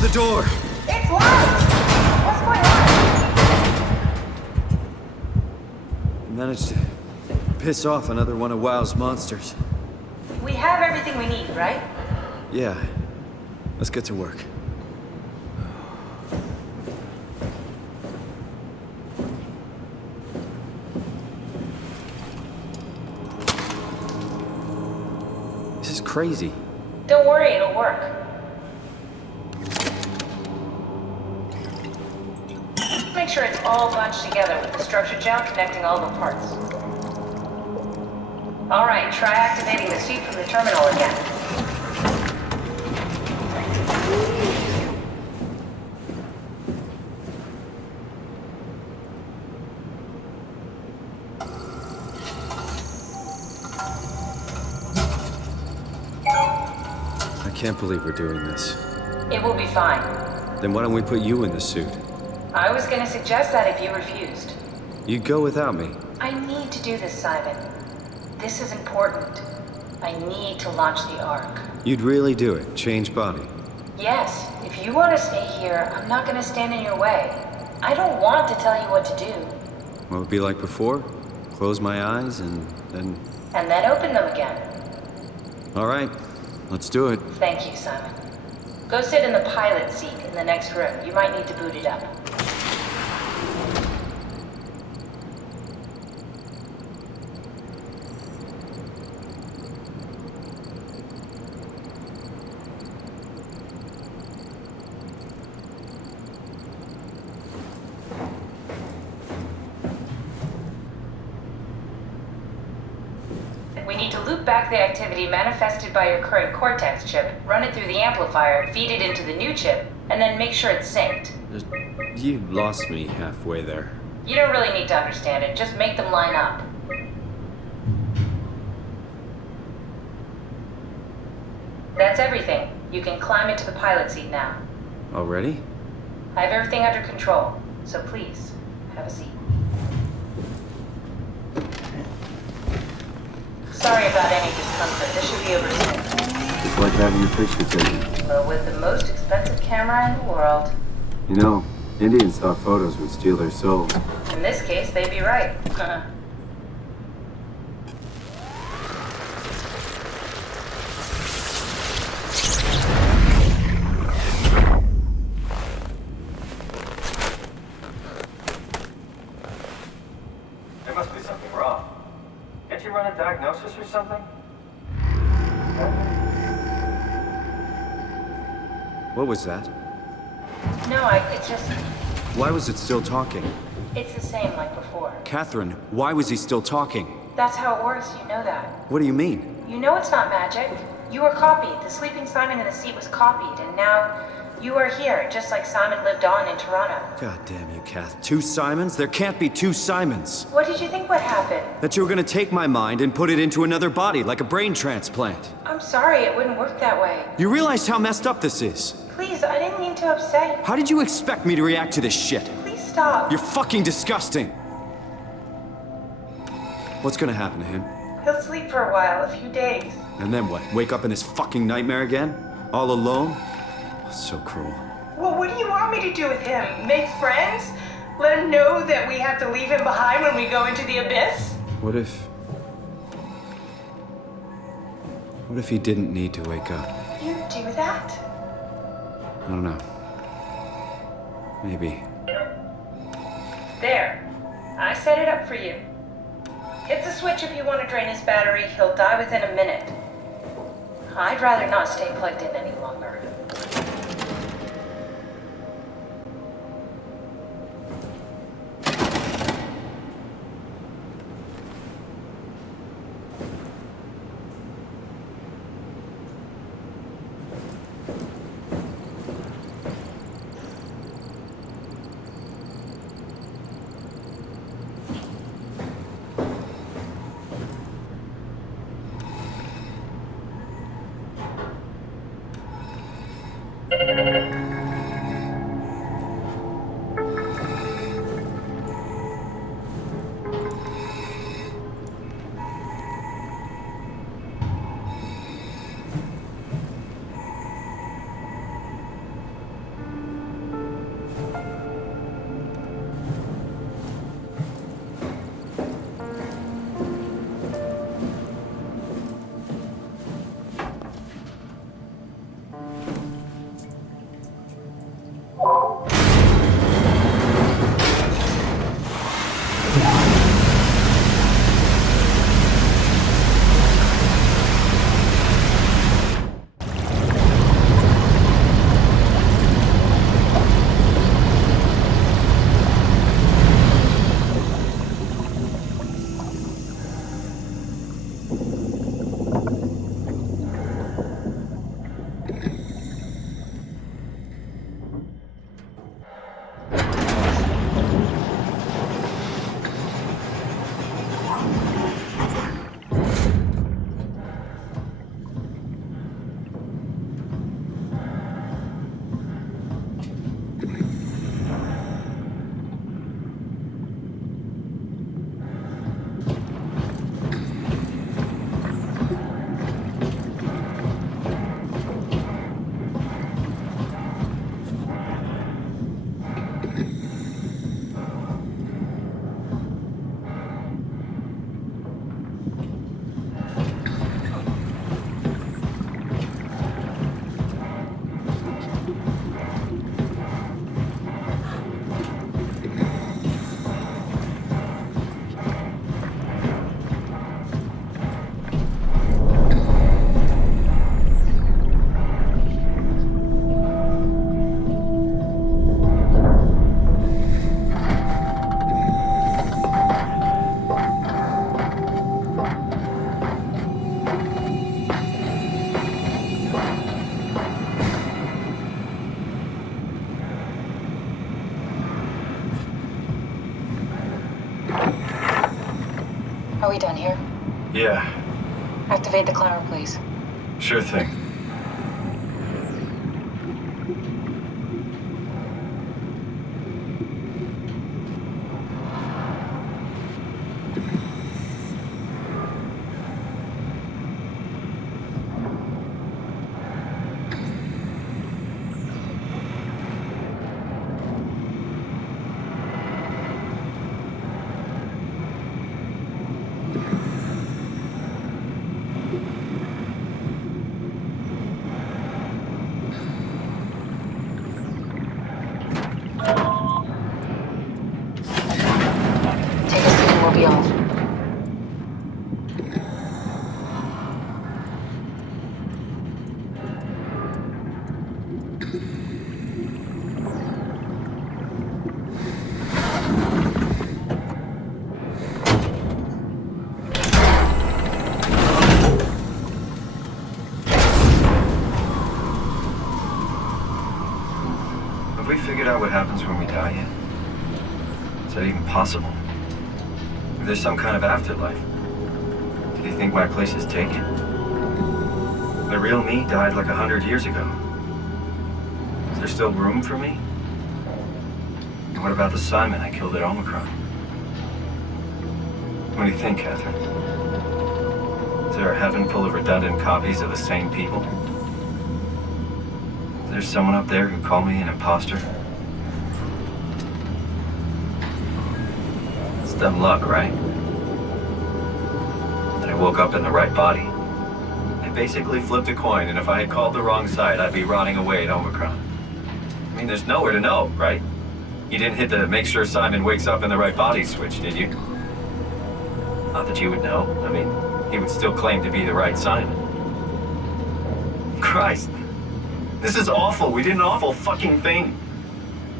the door! It's locked! What's going on? I managed to piss off another one of WoW's monsters. We have everything we need, right? Yeah. Let's get to work. This is crazy. Don't worry, it'll work. Make sure it's all bunched together with the structure gel connecting all the parts. Alright, try activating the suit from the terminal again. I can't believe we're doing this. It will be fine. Then why don't we put you in the suit? I was gonna suggest that if you refused. You'd go without me. I need to do this, Simon. This is important. I need to launch the Ark. You'd really do it? Change body? Yes, if you want to stay here, I'm not gonna stand in your way. I don't want to tell you what to do. What would it be like before? Close my eyes and then... And then open them again. All right, let's do it. Thank you, Simon. Go sit in the pilot seat in the next room. You might need to boot it up. We need to loop back the activity manifested by your current Cortex chip, run it through the amplifier, feed it into the new chip, and then make sure it's synced. You lost me halfway there. You don't really need to understand it, just make them line up. That's everything. You can climb into the pilot seat now. Already? I have everything under control, so please, have a seat. Sorry about any discomfort. This should be over soon. It's like having your picture taken. But with the most expensive camera in the world. You know, Indians thought photos would steal their souls. In this case, they'd be right. There must be something wrong. Can't you run a diagnosis or something? What was that? No, it's just... Why was it still talking? It's the same like before. Catherine, why was he still talking? That's how it works, you know that. What do you mean? You know it's not magic. You were copied. The sleeping Simon in the seat was copied, and now you are here, just like Simon lived on in Toronto. God damn you, Kath. 2 Simons? There can't be 2 Simons. What did you think would happen? That you were gonna take my mind and put it into another body, like a brain transplant. I'm sorry, it wouldn't work that way. You realize how messed up this is? Please, I didn't mean to upset you. How did you expect me to react to this shit? Please stop. You're fucking disgusting. What's gonna happen to him? He'll sleep for a while, a few days. And then what? Wake up in this fucking nightmare again? All alone? So cruel. Well, what do you want me to do with him? Make friends? Let him know that we have to leave him behind when we go into the abyss? What if he didn't need to wake up? You do that? I don't know. Maybe. There. I set it up for you. Hit the switch if you want to drain his battery. He'll die within a minute. I'd rather not stay plugged in any longer. Are we done here? Yeah, Activate the climber, please. sure thing. Take a seat and we'll be off. Have we figured out what happens when we die yet? Is that even possible? If there's some kind of afterlife, do you think my place is taken? The real me died like 100 years ago. Is there still room for me? And what about the Simon I killed at Omicron? What do you think, Catherine? Is there a heaven full of redundant copies of the same people? Is there someone up there who called me an imposter? It's dumb luck, right? That I woke up in the right body. I basically flipped a coin, and if I had called the wrong side, I'd be rotting away at Omicron. I mean, there's nowhere to know, right? You didn't hit the make sure Simon wakes up in the right body switch, did you? Not that you would know. I mean, he would still claim to be the right Simon. Christ. This is awful. We did an awful fucking thing.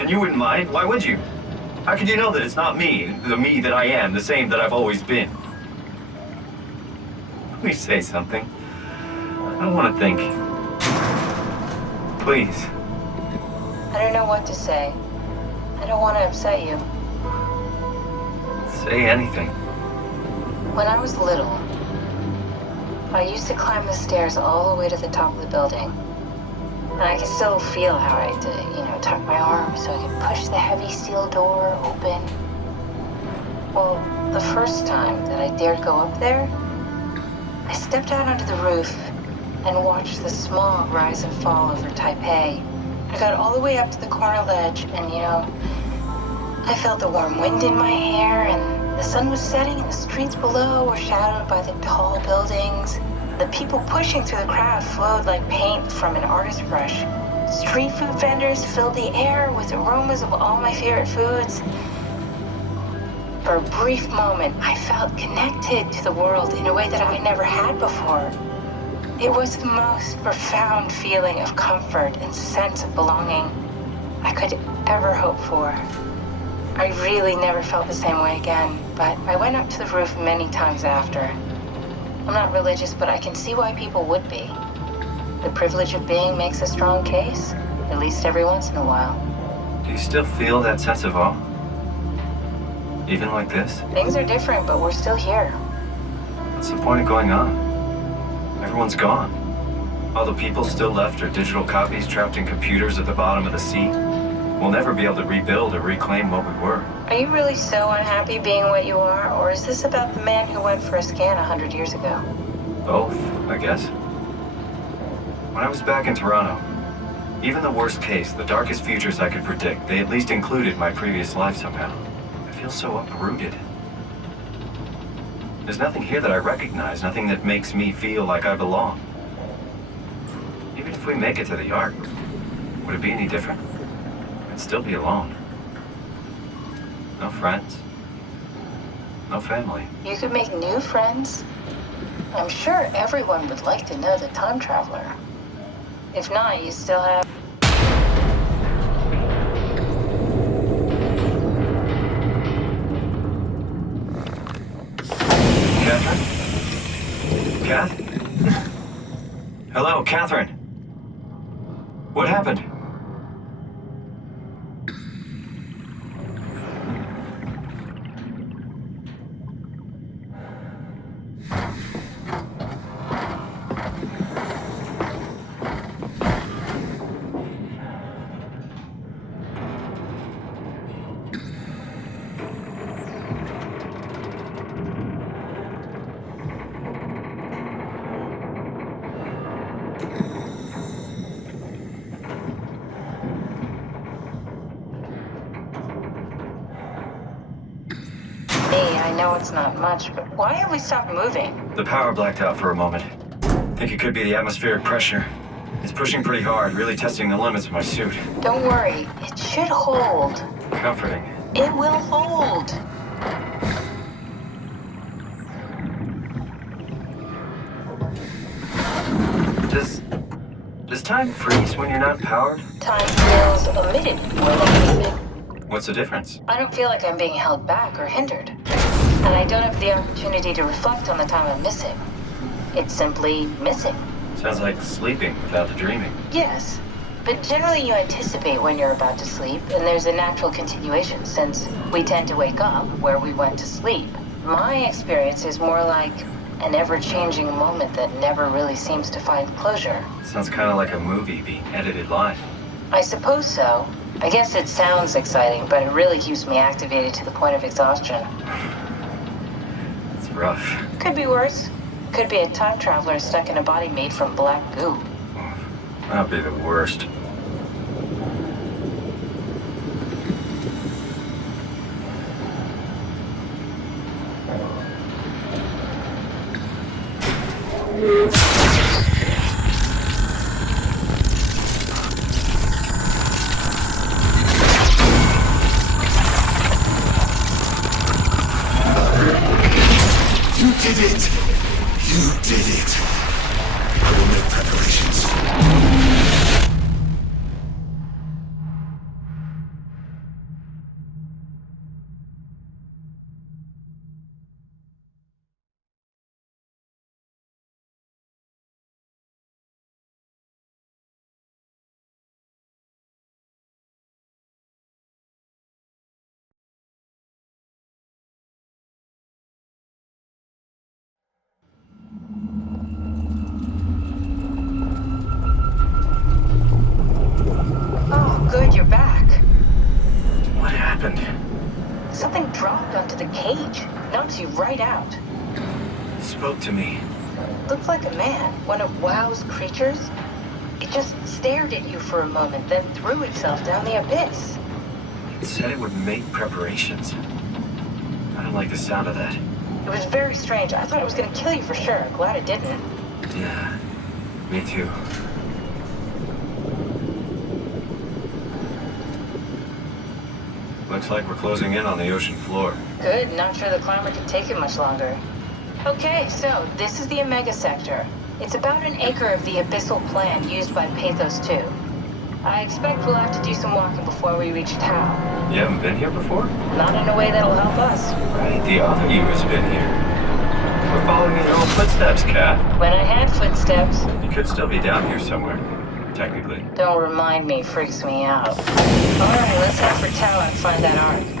And you wouldn't mind? Why would you? How could you know that it's not me, the me that I am, the same that I've always been? Please say something. I don't want to think. Please. I don't know what to say. I don't want to upset you. Say anything. When I was little, I used to climb the stairs all the way to the top of the building. And I can still feel how I had to, tuck my arm so I could push the heavy steel door open. Well, the first time that I dared go up there, I stepped out onto the roof and watched the smog rise and fall over Taipei. I got all the way up to the corner ledge and, I felt the warm wind in my hair and the sun was setting and the streets below were shadowed by the tall buildings. The people pushing through the crowd flowed like paint from an artist's brush. Street food vendors filled the air with aromas of all my favorite foods. For a brief moment, I felt connected to the world in a way that I never had before. It was the most profound feeling of comfort and sense of belonging I could ever hope for. I really never felt the same way again, but I went up to the roof many times after. I'm not religious, but I can see why people would be. The privilege of being makes a strong case, at least every once in a while. Do you still feel that sense of awe? Even like this? Things are different, but we're still here. What's the point of going on? Everyone's gone. All the people still left are digital copies trapped in computers at the bottom of the sea. We'll never be able to rebuild or reclaim what we were. Are you really so unhappy being what you are, or is this about the man who went for a scan 100 years ago? Both, I guess. When I was back in Toronto, even the worst case, the darkest futures I could predict, they at least included my previous life somehow. I feel so uprooted. There's nothing here that I recognize, nothing that makes me feel like I belong. Even if we make it to the Ark, would it be any different? I'd still be alone. No friends. No family. You could make new friends. I'm sure everyone would like to know the time traveler. If not, you still have... Catherine? Kath? Hello, Catherine. What happened? I know it's not much, but why have we stopped moving? The power blacked out for a moment. Think it could be the atmospheric pressure. It's pushing pretty hard, really testing the limits of my suit. Don't worry, it should hold. Comforting. It will hold. Does time freeze when you're not powered? Time feels omitted more than moving. What's the difference? I don't feel like I'm being held back or hindered. And I don't have the opportunity to reflect on the time I'm missing. It's simply missing. Sounds like sleeping without the dreaming. Yes, but generally you anticipate when you're about to sleep, and there's a natural continuation since we tend to wake up where we went to sleep. My experience is more like an ever-changing moment that never really seems to find closure. Sounds kind of like a movie being edited live. I suppose so. I guess it sounds exciting, but it really keeps me activated to the point of exhaustion. It's rough. Could be worse. Could be a time traveler stuck in a body made from black goo. That'd be the worst. You did it! You did it! I will make preparations. Oh, good, you're back. What happened? Something dropped onto the cage. Knocks you right out. It spoke to me. Looked like a man, one of WoW's creatures. It just stared at you for a moment, then threw itself down the abyss. It said it would make preparations. I don't like the sound of that. It was very strange. I thought it was gonna kill you for sure. Glad it didn't. Yeah, me too. Looks like we're closing in on the ocean floor. Good, not sure the climber could take it much longer. Okay, so this is the Omega Sector. It's about an acre of the abyssal plan used by PATHOS-II. I expect we'll have to do some walking before we reach town. You haven't been here before? Not in a way that'll help us. Right, the other you has been here. We're following in your own footsteps, Kat. When I had footsteps. You could still be down here somewhere, technically. Don't remind me, freaks me out. Alright, let's head for Tau and find that ark.